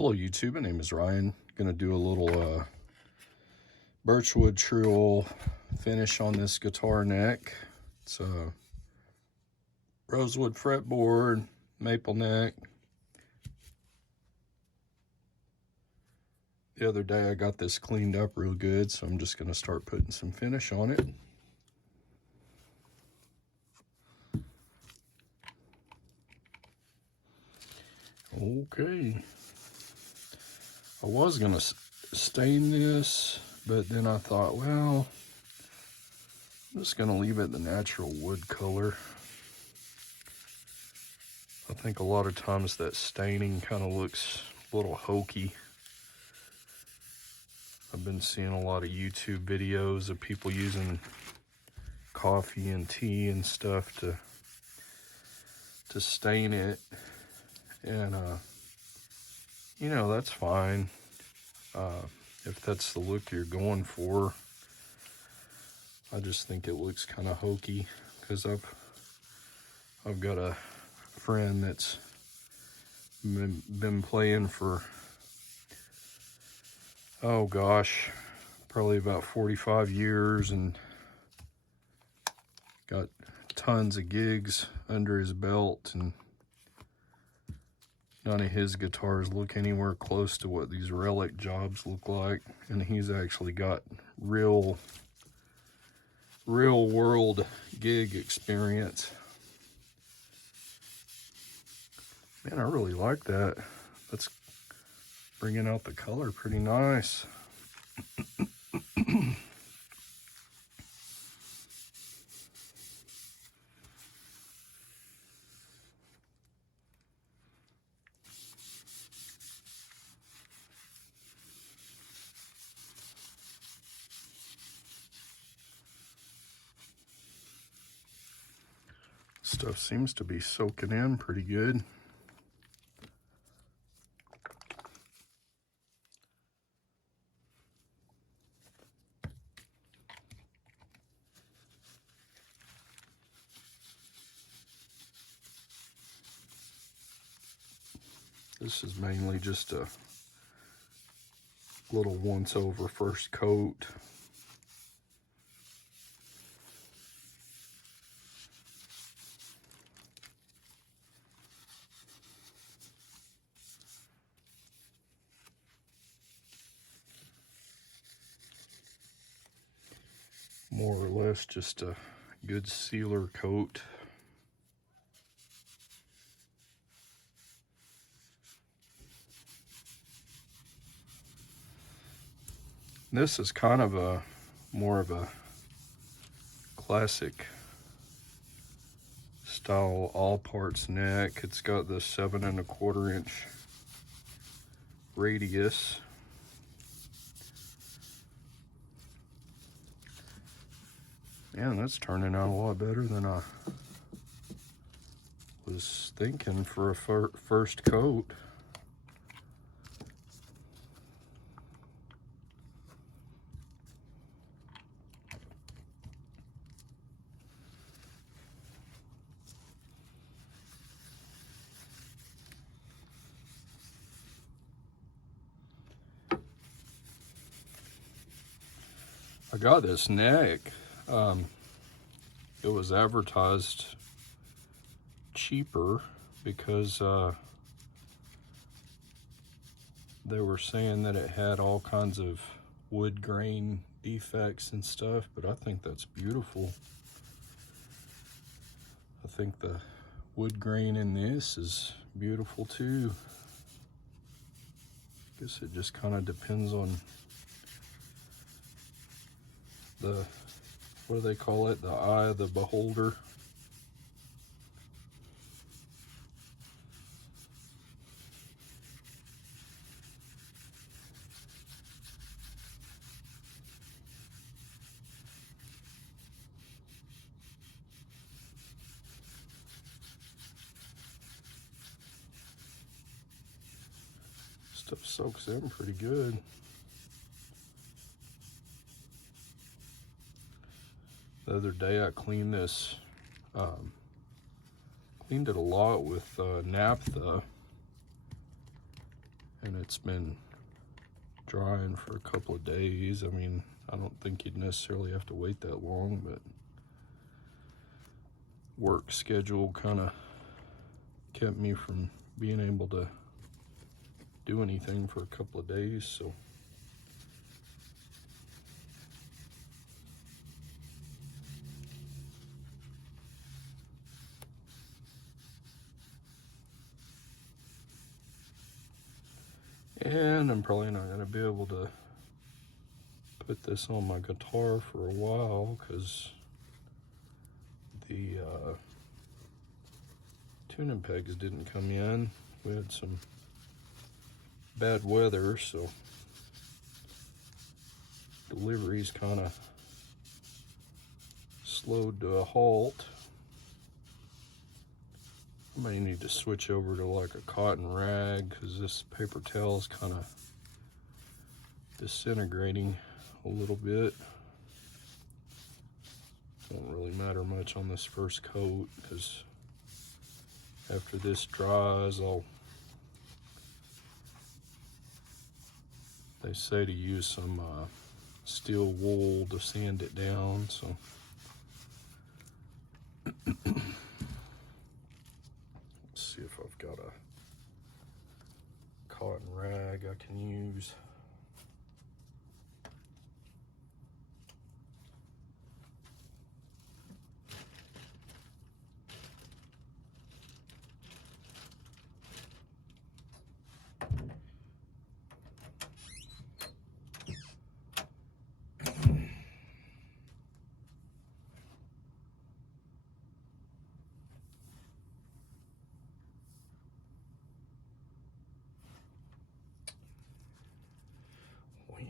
Hello YouTube, my name is Ryan. Gonna do a little Birchwood Tru-Oil finish on this guitar neck. It's a rosewood fretboard, maple neck. The other day I got this cleaned up real good, so I'm just gonna start putting some finish on it. Okay. I was gonna stain this, but then I thought, well, I'm just gonna leave it the natural wood color. I think a lot of times that staining kind of looks a little hokey. I've been seeing a lot of YouTube videos of people using coffee and tea and stuff to stain it, and you know, that's fine if that's the look you're going for. I just think it looks kind of hokey because I've got a friend that's been playing for, oh gosh, probably about 45 years and got tons of gigs under his belt, and none of his guitars look anywhere close to what these relic jobs look like. And he's actually got real world gig experience. Man, I really like that. That's bringing out the color pretty nice. Stuff seems to be soaking in pretty good. This is mainly just a little once over first coat. More or less just a good sealer coat. This is kind of more of a classic style Allparts neck. It's got the 7 1/4 inch radius. Man, that's turning out a lot better than I was thinking for a first coat. I got this neck. It was advertised cheaper because they were saying that it had all kinds of wood grain defects and stuff, but I think that's beautiful. I think the wood grain in this is beautiful too. I guess it just kind of depends on the, what do they call it? The eye of the beholder. Stuff soaks in pretty good. The other day I cleaned this, cleaned it a lot with naphtha, and it's been drying for a couple of days. I mean, I don't think you'd necessarily have to wait that long, but work schedule kind of kept me from being able to do anything for a couple of days, so and I'm probably not going to be able to put this on my guitar for a while because the tuning pegs didn't come in. We had some bad weather, so deliveries kind of slowed to a halt. I may need to switch over to like a cotton rag because this paper towel is kind of disintegrating a little bit. Won't really matter much on this first coat because after this dries, they say to use some steel wool to sand it down, so let's see if I've got a cotton rag I can use.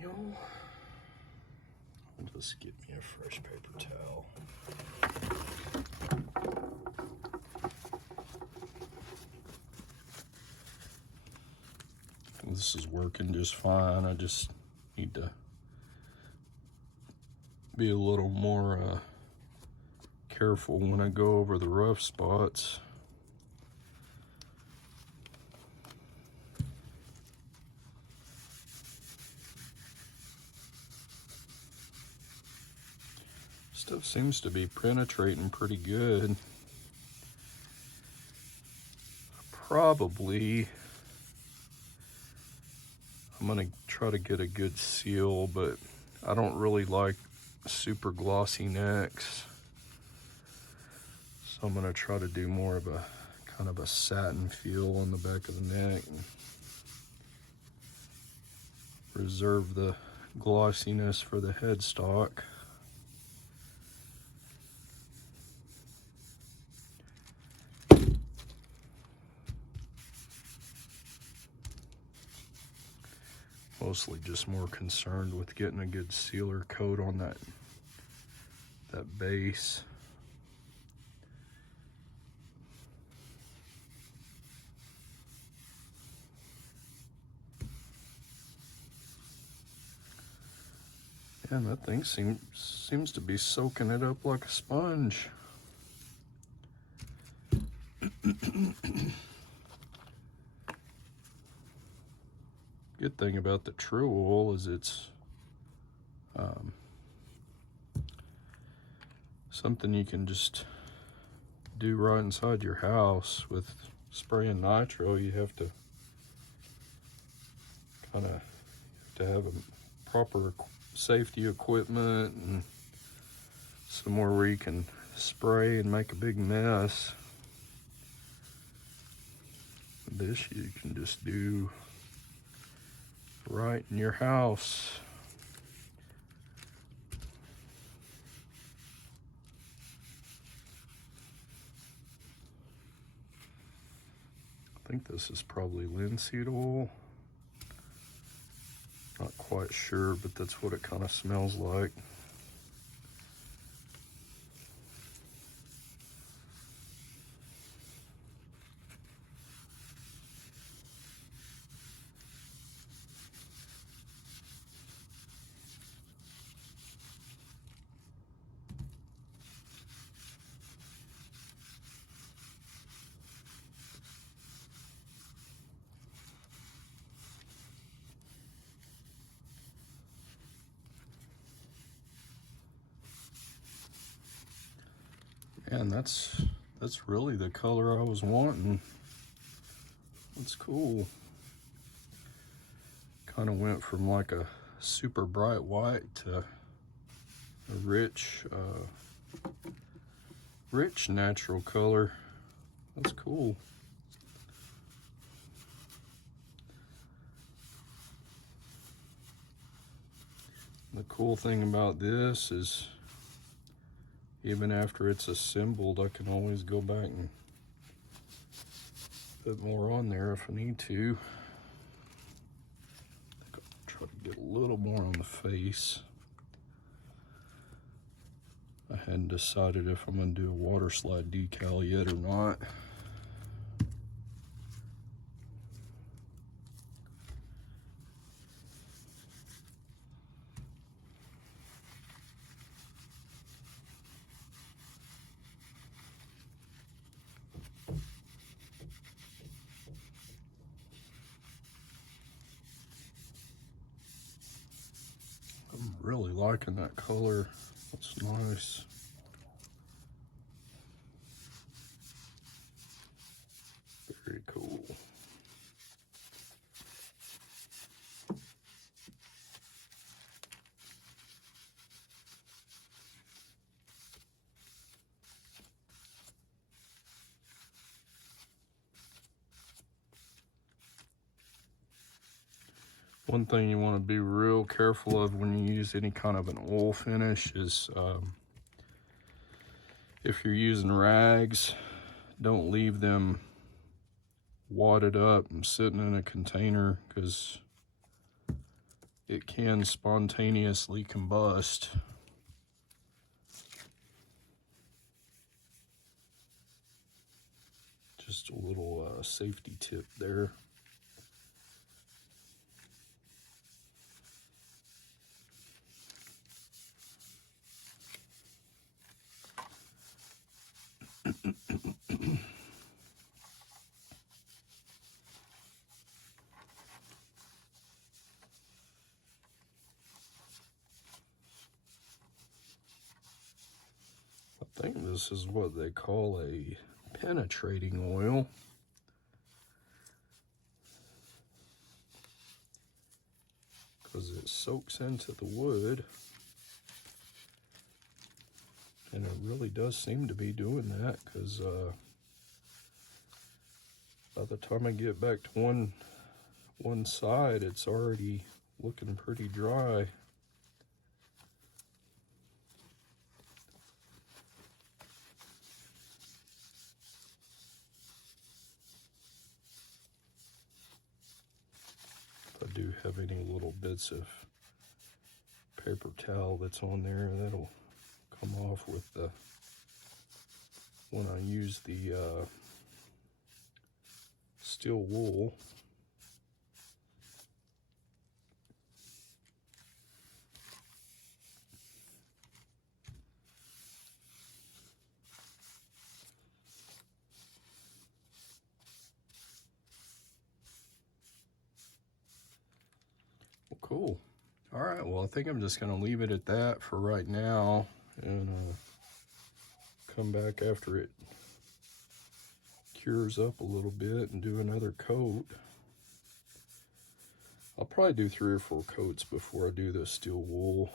Well, I'll just get me a fresh paper towel. This is working just fine. I just need to be a little more careful when I go over the rough spots. Stuff seems to be penetrating pretty good. I'm gonna try to get a good seal, but I don't really like super glossy necks. So I'm gonna try to do more of a kind of a satin feel on the back of the neck and reserve the glossiness for the headstock. Mostly just more concerned with getting a good sealer coat on that base. And that thing seems to be soaking it up like a sponge. Good thing about the Tru-Oil is it's something you can just do right inside your house. With spraying nitro, you have to kind of have a proper safety equipment and somewhere where you can spray and make a big mess. This you can just do right in your house. I think this is probably linseed oil. Not quite sure, but that's what it kind of smells like. And that's really the color I was wanting. It's cool. Kind of went from like a super bright white to a rich natural color. That's cool. The cool thing about this is even after it's assembled, I can always go back and put more on there if I need to. I think I'll try to get a little more on the face. I hadn't decided if I'm going to do a water slide decal yet or not. I'm really liking that color. It's nice. Very cool. One thing you want to be real careful of when you use any kind of an oil finish is if you're using rags, don't leave them wadded up and sitting in a container, because it can spontaneously combust. Just a little safety tip there. I think this is what they call a penetrating oil. Because it soaks into the wood. And it really does seem to be doing that, because by the time I get back to one side, it's already looking pretty dry. If I do have any little bits of paper towel that's on there, that'll come off with the when I use the steel wool. Well, cool. All right, well, I think I'm just going to leave it at that for right now, and come back after it cures up a little bit and do another coat. I'll probably do 3 or 4 coats before I do the steel wool.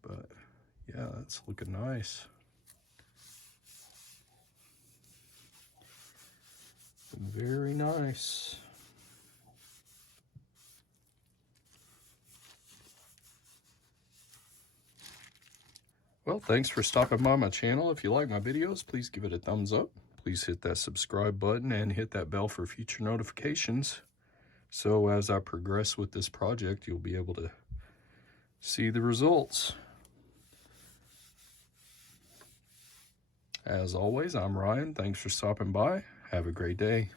But yeah, that's looking nice. Very nice. Well, thanks for stopping by my channel. If you like my videos, please give it a thumbs up. Please hit that subscribe button and hit that bell for future notifications. So as I progress with this project, you'll be able to see the results. As always, I'm Ryan. Thanks for stopping by. Have a great day.